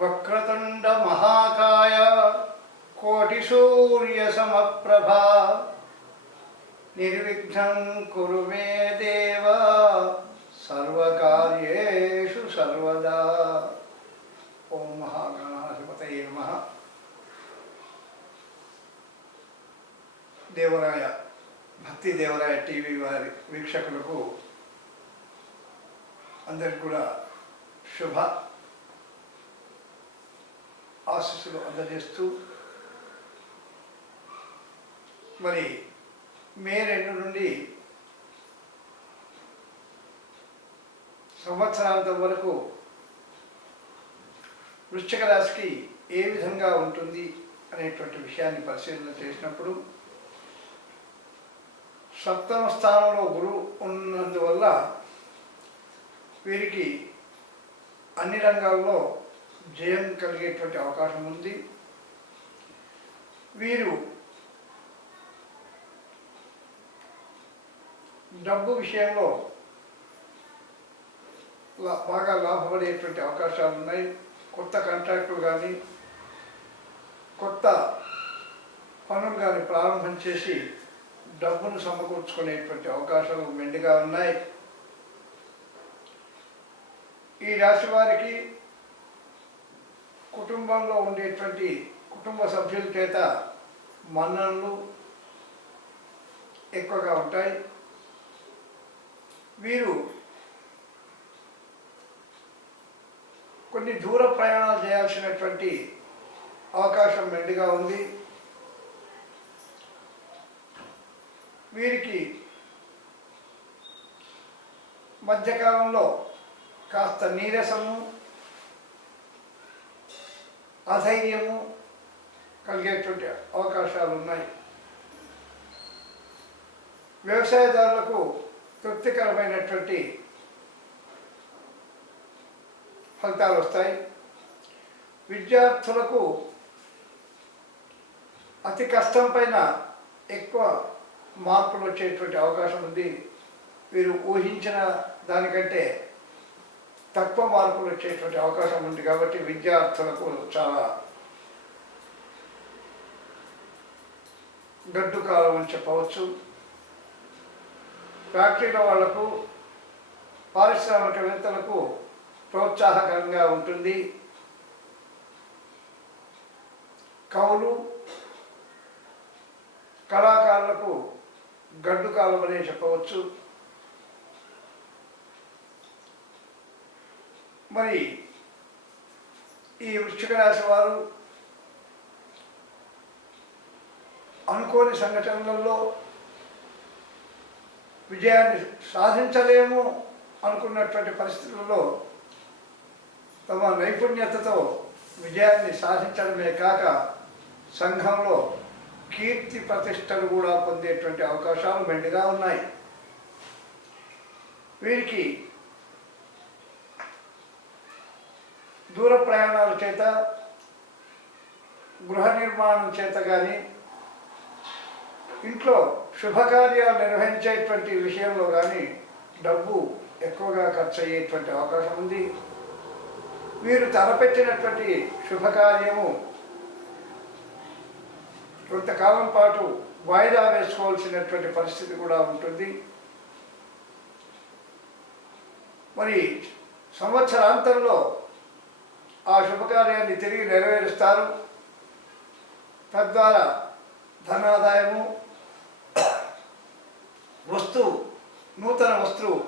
వక్రతుండ మహాకాయ కోటి సూర్య సమప్రభా నిర్విఘ్నం కురు మే దేవ సర్వకార్యేషు సర్వదా. ఓం మహాగణాధిపతయే నమ. దేవరాయ భక్తి దేవరాయ టీవీ వారి వీక్షకులకు అందరికి కూడా శుభ ఆశీస్సులు అందజేస్తూ మరి మే రెండు నుండి సంవత్సరాంతం వరకు వృశ్చిక రాశికి ఏ విధంగా ఉంటుంది అనేటువంటి విషయాన్ని పరిశీలన చేసినప్పుడు సప్తమ స్థానంలో గురువు ఉన్నందువల్ల వీరికి అన్ని రంగాల్లో జయం కలిగేటువంటి అవకాశం ఉంది. వీరు డబ్బు విషయంలో బాగా లాభపడేటువంటి అవకాశాలు ఉన్నాయి. కొత్త కాంట్రాక్టులు కానీ కొత్త పనులు కానీ ప్రారంభం చేసి డబ్బును సమకూర్చుకునేటువంటి అవకాశాలు మెండుగా ఉన్నాయి. ఈ రాశి వారికి కుటుంబంలో ఉండేటువంటి కుటుంబ సభ్యుల చేత మన్ననలు ఎక్కువగా ఉంటాయి. వీరు కొన్ని దూర ప్రయాణాలు చేయాల్సినటువంటి అవకాశం మెండుగా ఉంది. వీరికి మధ్యకాలంలో కాస్త నీరసము అధైర్యము కలిగేటువంటి అవకాశాలు ఉన్నాయి వ్యవసాయదారులకు తృప్తికరమైనటువంటి ఫలితాలు వస్తాయి. విద్యార్థులకు అతి కష్టం పైన ఎక్కువ మార్పులు వచ్చేటువంటి అవకాశం ఉంది. వీరు ఊహించిన దానికంటే తక్కువ మార్కులు వచ్చేటువంటి అవకాశం ఉంది కాబట్టి విద్యార్థులకు చాలా గడ్డు కాలం అని చెప్పవచ్చు. ఫ్యాక్టరీల వాళ్ళకు పారిశ్రామికవేత్తలకు ప్రోత్సాహకరంగా ఉంటుంది. కవులు కళాకారులకు గడ్డు కాలం అనే చెప్పవచ్చు. మరి ఈ వృశ్చిక రాశి వారు అనుకోని సంఘటనలలో విజయాన్ని సాధించలేము అనుకున్నటువంటి పరిస్థితులలో తమ నైపుణ్యతతో విజయాన్ని సాధించడమే కాక సంఘంలో కీర్తి ప్రతిష్టలు కూడా పొందేటువంటి అవకాశాలు మెండుగా ఉన్నాయి. వీరికి దూర ప్రయాణాల చేత గృహ నిర్మాణం చేత కానీ ఇంట్లో శుభకార్యాలు నిర్వహించేటువంటి విషయంలో కానీ డబ్బు ఎక్కువగా ఖర్చు అయ్యేటువంటి అవకాశం ఉంది. వీరు తలపెట్టినటువంటి శుభకార్యము కొంతకాలం పాటు వాయిదా వేసుకోవాల్సినటువంటి పరిస్థితి కూడా ఉంటుంది. మరి సంవత్సరాంతంలో ఆ శుభకార్యాన్ని తిరిగి నెరవేరుస్తారు. తద్వారా ధనాదాయము వస్తువు నూతన వస్తువు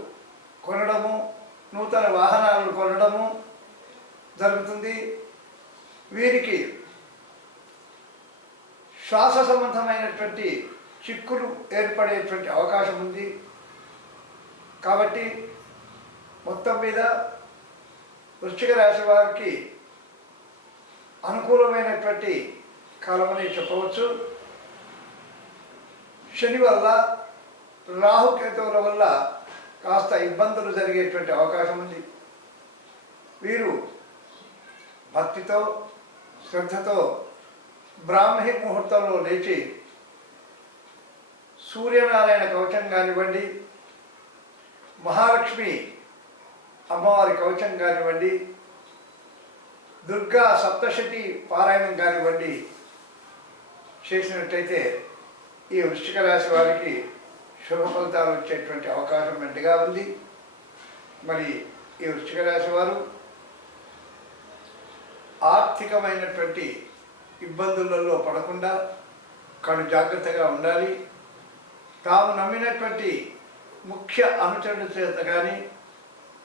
కొనడము నూతన వాహనాలను కొనడము జరుగుతుంది. వీరికి శ్వాస సంబంధమైనటువంటి చిక్కులు ఏర్పడేటువంటి అవకాశం ఉంది. కాబట్టి మొత్తం మీద వృశ్చిక రాశి వారికి అనుకూలమైనటువంటి కాలమని చెప్పవచ్చు. శని వల్ల రాహుకేతువుల వల్ల కాస్త ఇబ్బందులు జరిగేటువంటి అవకాశం ఉంది. వీరు భక్తితో శ్రద్ధతో బ్రాహ్మీ ముహూర్తంలో లేచి సూర్యనారాయణ కవచం కానివ్వండి మహాలక్ష్మి అమ్మవారి కవచం కానివ్వండి దుర్గా సప్తశతి పారాయణం కానివ్వండి చేసినట్టయితే ఈ వృశ్చిక రాశి వారికి శుభ ఫలితాలు వచ్చేటువంటి అవకాశం మెండుగా ఉంది. మరి ఈ వృశ్చిక రాశి వారు ఆర్థికమైనటువంటి ఇబ్బందులలో పడకుండా కడు జాగ్రత్తగా ఉండాలి. తాము నమ్మినటువంటి ముఖ్య అనుచరుల చేత కానీ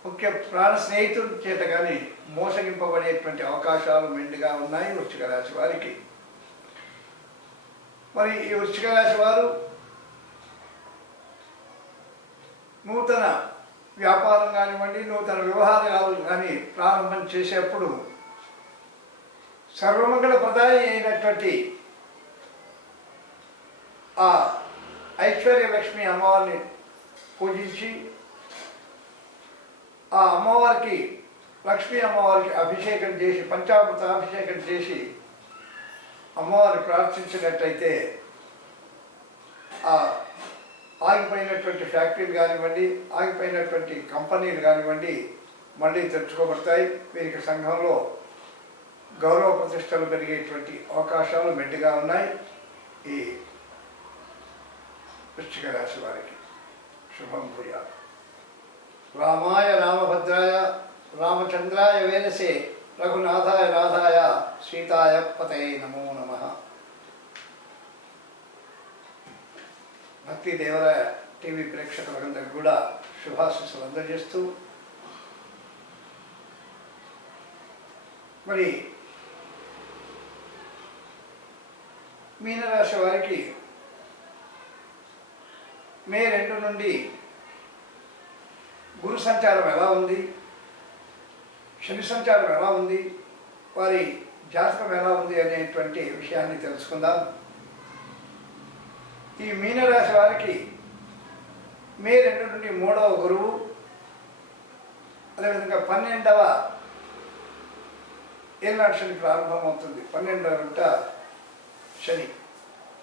ముఖ్య ప్రాణ స్నేహితుల చేత కానీ మోసగింపబడేటువంటి అవకాశాలు మెండుగా ఉన్నాయి వృశ్చిక రాశి వారికి. మరి ఈ వృశ్చిక రాశి వారు నూతన వ్యాపారం కానివ్వండి నూతన వ్యవహారాలు కానీ ప్రారంభం చేసేప్పుడు సర్వమంగళ ప్రధాని అయినటువంటి ఆ ఐశ్వర్యలక్ష్మి అమ్మవారిని పూజించి ఆ అమ్మవారికి లక్ష్మీ అమ్మవారికి అభిషేకం చేసి పంచామృత అభిషేకం చేసి అమ్మవారిని ప్రార్థించినట్టయితే ఆ ఆగిపోయినటువంటి ఫ్యాక్టరీలు కానివ్వండి ఆగిపోయినటువంటి కంపెనీలు కానివ్వండి మళ్ళీ తెరుచుకోబడతాయి. వీరికి సంఘంలో గౌరవ ప్రతిష్టలు పెరిగేటువంటి అవకాశాలు మెండుగా ఉన్నాయి. ఈ వృశ్చిక రాశి వారికి శుభం భూయాలు రామాయ రామభద్రాయ రామచంద్రాయ వేదసే రఘునాథాయ రాధాయ సీతాయ పతయే నమో నమ. భక్తి దేవరాయ టీవీ ప్రేక్షకులందరికీ కూడా శుభాశిస్సులు అందజేస్తూ మరి మీనరాశి వారికి మే రెండు నుండి గురు సంచారం ఎలా ఉంది? శని సంచారం ఎలా ఉంది? వారి జాతకం ఎలా ఉంది అనేటువంటి విషయాన్ని తెలుసుకుందాం. ఈ మీనరాశి వారికి మే రెండు నుండి మూడవ గురువు అదేవిధంగా పన్నెండవ ఏనాడు శని ప్రారంభమవుతుంది. పన్నెండవ గంట శని.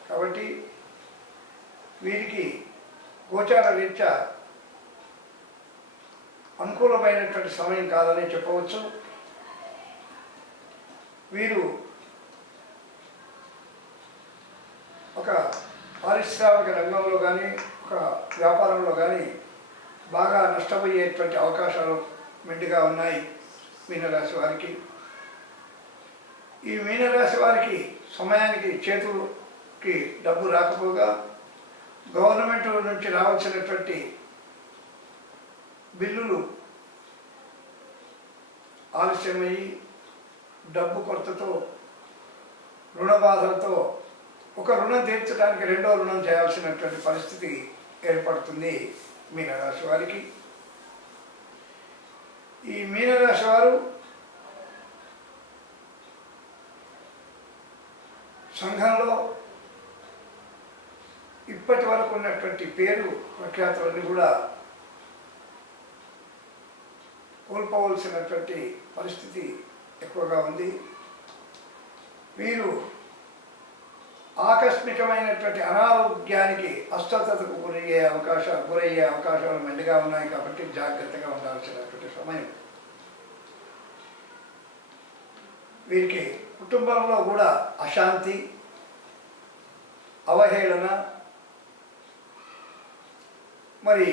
కాబట్టి వీరికి గోచార రీత్యా అనుకూలమైనటువంటి సమయం కాదని చెప్పవచ్చు. వీరు ఒక పారిశ్రామిక రంగంలో కానీ ఒక వ్యాపారంలో కానీ బాగా నష్టపోయేటువంటి అవకాశాలు మెండుగా ఉన్నాయి మీనరాశి వారికి. ఈ మీనరాశి వారికి సమయానికి చేతులకి డబ్బు రాకపోగా గవర్నమెంట్ నుంచి రావాల్సినటువంటి బిల్లులు ఆలస్యమయ్యి డబ్బు కొరతతో రుణ బాధలతో ఒక రుణం తీర్చడానికి రెండో రుణం చేయాల్సినటువంటి పరిస్థితి ఏర్పడుతుంది మీనరాశి వారికి. ఈ మీనరాశి వారు సంఘంలో ఇప్పటి వరకు ఉన్నటువంటి పేరు ప్రఖ్యాతులన్నీ కూడా కోల్పోవలసినటువంటి పరిస్థితి ఎక్కువగా ఉంది. వీరు ఆకస్మికమైనటువంటి అనారోగ్యానికి అస్వస్థతకు గురయ్యే అవకాశాలు గురయ్యే అవకాశాలు మెండుగా ఉన్నాయి కాబట్టి జాగ్రత్తగా ఉండాల్సినటువంటి సమయం. వీరికి కుటుంబంలో కూడా అశాంతి అవహేళన మరి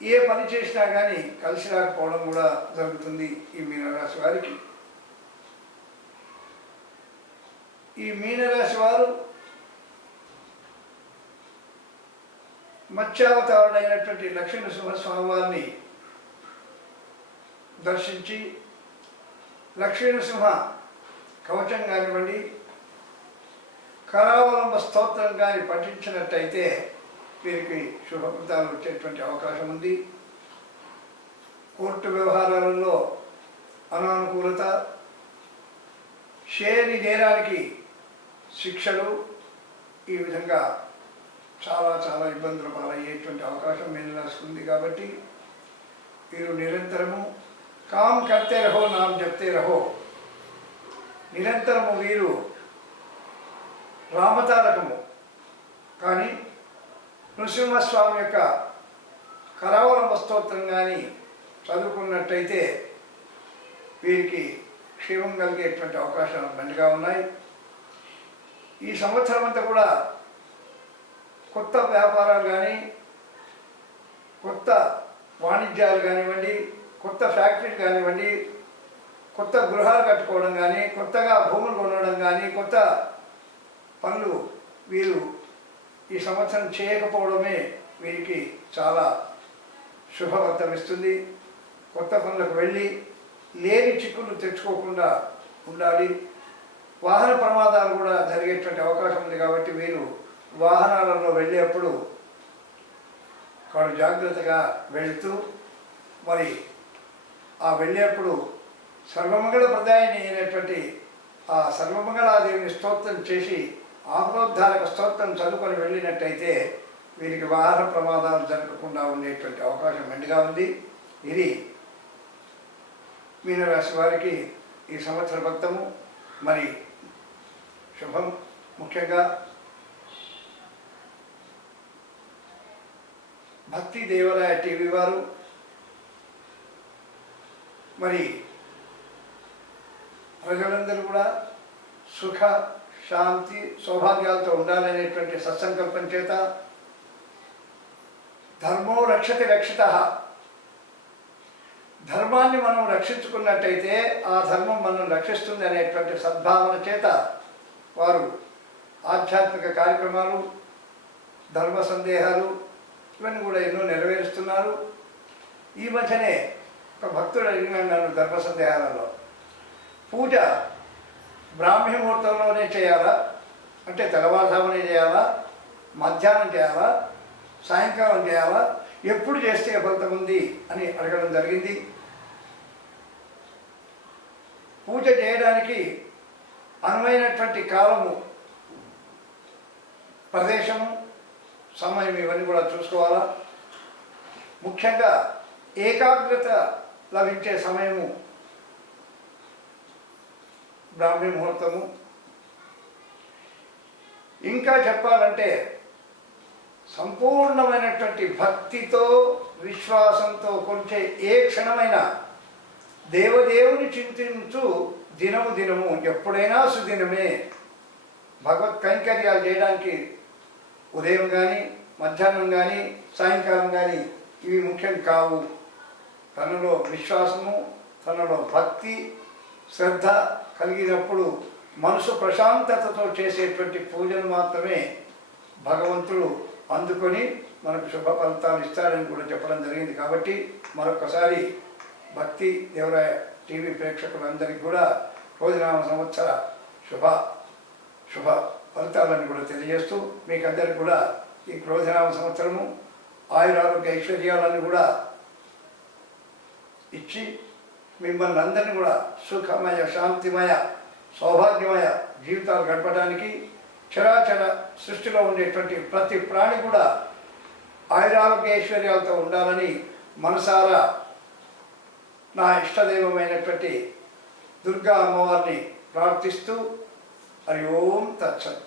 ఏ పని చేసినా కానీ కలిసి రాకపోవడం కూడా జరుగుతుంది ఈ మీనరాశి వారికి. ఈ మీనరాశి వారు మత్స్యావతారుడైనటువంటి లక్ష్మీ సింహస్వామి వారిని దర్శించి లక్ష్మీ సింహ కవచం కానివ్వండి కరావలంబ స్తోత్రం కానీ పఠించినట్టయితే వీరికి శుభఫలితాలు వచ్చేటువంటి అవకాశం ఉంది. కోర్టు వ్యవహారాలలో అనానుకూలత షేని నేరానికి శిక్షలు ఈ విధంగా చాలా చాలా ఇబ్బందులు పాలయ్యేటువంటి అవకాశం మేము కాబట్టి వీరు నిరంతరము కామ్ కర్తే రహో నామ్ జప్తే రహో. నిరంతరము వీరు రామతారకము. కానీ నృసింహస్వామి యొక్క కరావలంబ స్తోత్రం కానీ చదువుకున్నట్టయితే వీరికి క్షేమం కలిగేటువంటి అవకాశాలు మెండుగా ఉన్నాయి. ఈ సంవత్సరం అంతా కూడా కొత్త వ్యాపారాలు కానీ కొత్త వాణిజ్యాలు కానివ్వండి కొత్త ఫ్యాక్టరీలు కానివ్వండి కొత్త గృహాలు కట్టుకోవడం కానీ కొత్తగా భూములు కొనడం కానీ కొత్త పనులు వీరు ఈ సంవత్సరం చేయకపోవడమే వీరికి చాలా శుభవర్తం ఇస్తుంది కొత్త పనులకు వెళ్ళి లేని చిక్కులు తెచ్చుకోకుండా ఉండాలి. వాహన ప్రమాదాలు కూడా జరిగేటువంటి అవకాశం ఉంది కాబట్టి వీరు వాహనాలలో వెళ్ళేప్పుడు వాడు జాగ్రత్తగా వెళుతూ మరి ఆ వెళ్ళేప్పుడు సర్వమంగళ ప్రదాయని అయినటువంటి ఆ సర్వమంగళాదేవిని స్తోత్రం చేసి ఆత్మోద్ధారక స్తోత్రం చదువుకొని వెళ్ళినట్టయితే వీరికి వాహన ప్రమాదాలు జరగకుండా ఉండేటువంటి అవకాశం మెండుగా ఉంది. ఇది మీనరాశి వారికి ఈ సంవత్సర భక్తము మరి శుభం ముఖ్యంగా భక్తి దేవాలయ టీవీ వారు మరి ప్రజలందరూ కూడా సుఖ శాంతి సౌభాగ్యాలతో ఉండాలనేటువంటి సత్సంకల్పం చేత ధర్మో రక్షతి రక్షిత. ధర్మాన్ని మనం రక్షించుకున్నట్టయితే ఆ ధర్మం మనం రక్షిస్తుంది అనేటువంటి సద్భావన చేత వారు ఆధ్యాత్మిక కార్యక్రమాలు ధర్మ సందేహాలు ఇవన్నీ కూడా ఎన్నో నెరవేరుస్తున్నారు. ఈ మధ్యనే ఒక భక్తుడు అడిగినాడు నన్ను ధర్మ సందేహాలలో. పూజ బ్రాహ్మీ ముహూర్తంలోనే చేయాలా? అంటే తెల్లవారుజామునే చేయాలా? మధ్యాహ్నం చేయాలా? సాయంకాలం చేయాలా? ఎప్పుడు చేస్తే ఫలితం ఉంది అని అడగడం జరిగింది. పూజ చేయడానికి అనువైనటువంటి కాలము ప్రదేశము సమయం ఇవన్నీ కూడా చూసుకోవాలా? ముఖ్యంగా ఏకాగ్రత లభించే సమయము బ్రాహ్మీ ముహూర్తము. ఇంకా చెప్పాలంటే సంపూర్ణమైనటువంటి భక్తితో విశ్వాసంతో కొలిచే ఏ క్షణమైనా దేవదేవుని చింతించు దినము దినము ఎప్పుడైనా సుదినమే భగవత్ కైంకర్యాలు చేయడానికి ఉదయం కానీ మధ్యాహ్నం కానీ సాయంకాలం కానీ ఇవి ముఖ్యం కావు. తనలో విశ్వాసము తనలో భక్తి శ్రద్ధ కలిగినప్పుడు మనసు ప్రశాంతతతో చేసేటువంటి పూజలు మాత్రమే భగవంతుడు అందుకొని మనకు శుభ ఫలితాలు ఇస్తారని కూడా చెప్పడం జరిగింది. కాబట్టి మరొకసారి భక్తి దేవరాయ టీవీ ప్రేక్షకులందరికీ కూడా రోజునామ సంవత్సర శుభ శుభ ఫలితాలను కూడా తెలియజేస్తూ మీకు అందరికి కూడా ఈ క్రోధనామ సంవత్సరము ఆయురారోగ్య ఐశ్వర్యాలను కూడా ఇచ్చి మిమ్మల్ని అందరినీ కూడా సుఖమయ శాంతిమయ సౌభాగ్యమయ జీవితాలు గడపడానికి చరాచర సృష్టిలో ఉండేటువంటి ప్రతి ప్రాణి కూడా ఆయురారోగ్య ఐశ్వర్యాలతో ఉండాలని మనసారా నా ఇష్టదైవమైనటువంటి దుర్గా అమ్మవారిని ప్రార్థిస్తూ హరి ఓం తత్సత్